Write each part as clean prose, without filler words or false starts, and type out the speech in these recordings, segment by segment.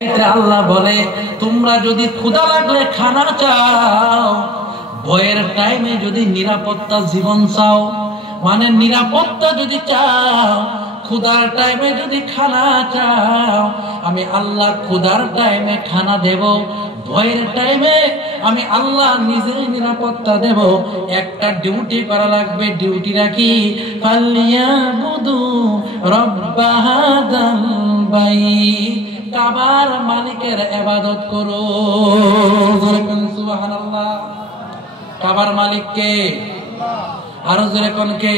আল্লাহ বলে তোমরা যদি ক্ষুধা লাগলে খানা চাও, ভয়ের টাইমে যদি নিরাপত্তা জীবন চাও, মানে নিরাপত্তা যদি চাও, ক্ষুধার টাইমে যদি খানা চাও, আমি আল্লাহ ক্ষুধার টাইমে খানা দেব, ভয়ের টাইমে আমি আল্লাহ নিজে নিরাপত্তা দেব। একটা ডিউটি করা লাগবে, ডিউটিটা কি? ফালিয়াবুদু রাব্বা হাযাল বাইত, কাবার মালিকের ইবাদত করো। সুবহানাল্লাহ। কাবার মালিক কে? আরো জোরে কোন কে?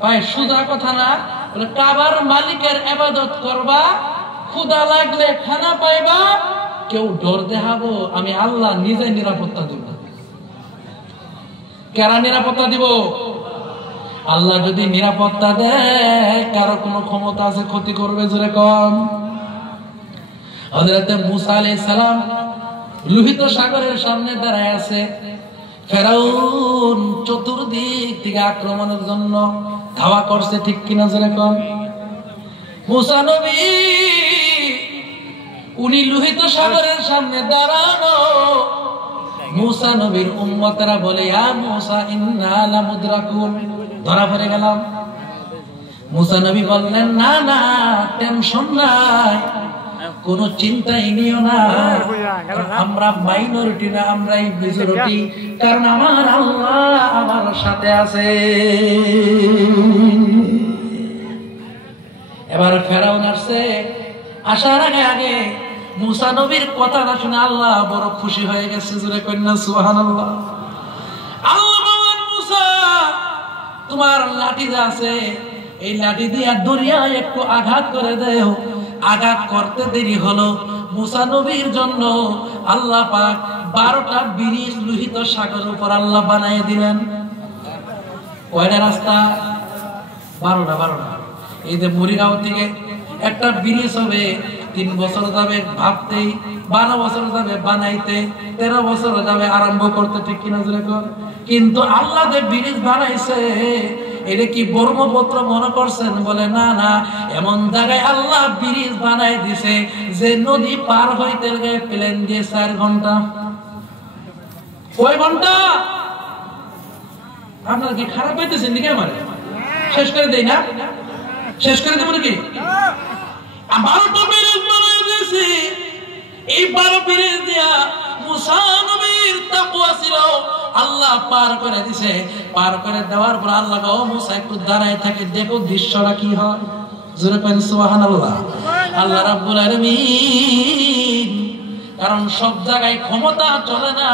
ভাই সোজা কথা না, বলে কাবার মালিকের ইবাদত করবা, ক্ষুধা লাগলে খানা পাইবা, কেউ ডর দেখাবো, আমি আল্লাহ নিজে নিরাপত্তা দেব। কারা নিরাপত্তা দিব? আল্লাহ যদি নিরাপত্তা দেয়, কারো কোনো ক্ষমতা আছে ক্ষতি করবে? জোরে কম। হযরত মুসা আলাইহিস সালাম লোহিত সাগরের সামনে দাঁড়ায় আছে, ফেরাউন চতুর্দিক থেকে আক্রমণের জন্য ধাওয়া করছে, ঠিক কিনা জোরে কম। মুসা নবী উনি লোহিত সাগরের সামনে দাঁড়ানো, মুসা নবীর উম্মতরা বলে ইয়া মুসা ইন্না লামুদরাকুন, ধরা পড়ে গেলাম। মুসা নবী বললেন না না, টেনশন নাই, কোনো চিন্তাই নিও না, আমরা মাইনরিটি না, আমরাই মেজরিটি, কারণ আমার আল্লাহ আমার সাথে আছে। এবার ফেরাউন আসছে, আসার আগে আগে মুসা নবীর কথাটা শুনে আল্লাহ বড় খুশি হয়ে গেছে। জোরে কন্যা সুবহানাল্লাহ। আল্লাহ বলেন মুসা, তোমার লাঠি আছে, এই লাঠি দিয়ে দরিয়ায় একটু আঘাত করে দেও। আঘাত করতে দেরি হলো, মুসা নবীর জন্য আল্লাহ পাক 12টা ব্রিজ লোহিত সাগরের উপর আল্লাহ বানিয়ে দিলেন। কয়টা রাস্তা? 12টা। এই যে মুড়িগাঁও থেকে একটা ব্রিজ হবে, 3 বছর যাবে ভাবতেই, 12 বছর যাবে বানাইতে, 13 বছর যাবে আরম্ভ করতে, ঠিক কিনা জোরে কর। কিন্তু আল্লাহ যে ব্রিজ বানাইছে, এটা কি ব্রহ্মপুত্র মনে করছেন? বলে না না, এমন জায়গায় আল্লাহ ব্রিজ বানাই দিছে যে নদী পার হইতে গেলে প্লেন দিয়ে 4 ঘন্টা। কয় ঘন্টা? আপনার কি খারাপ পাইতেছেন নাকি? আমার শেষ করে দেই না, শেষ করে দেবো নাকি? 12টা ব্রিজ বানাই দিয়েছে। এই 12 ব্রিজ দিয়া মুসা নবীর তাকওয়া ছিল, আল্লাহ পার করে দিছে। পার করে দেওয়ার পর আল্লাহ ও মুসা একটু দাঁড়ায় থাকে, দেখো দৃশ্যটা কি হয়। জোরে বলেন সুবহানাল্লাহ। আল্লাহ রাব্বুল আলামিন, কারণ সব জায়গায় ক্ষমতা চলে না,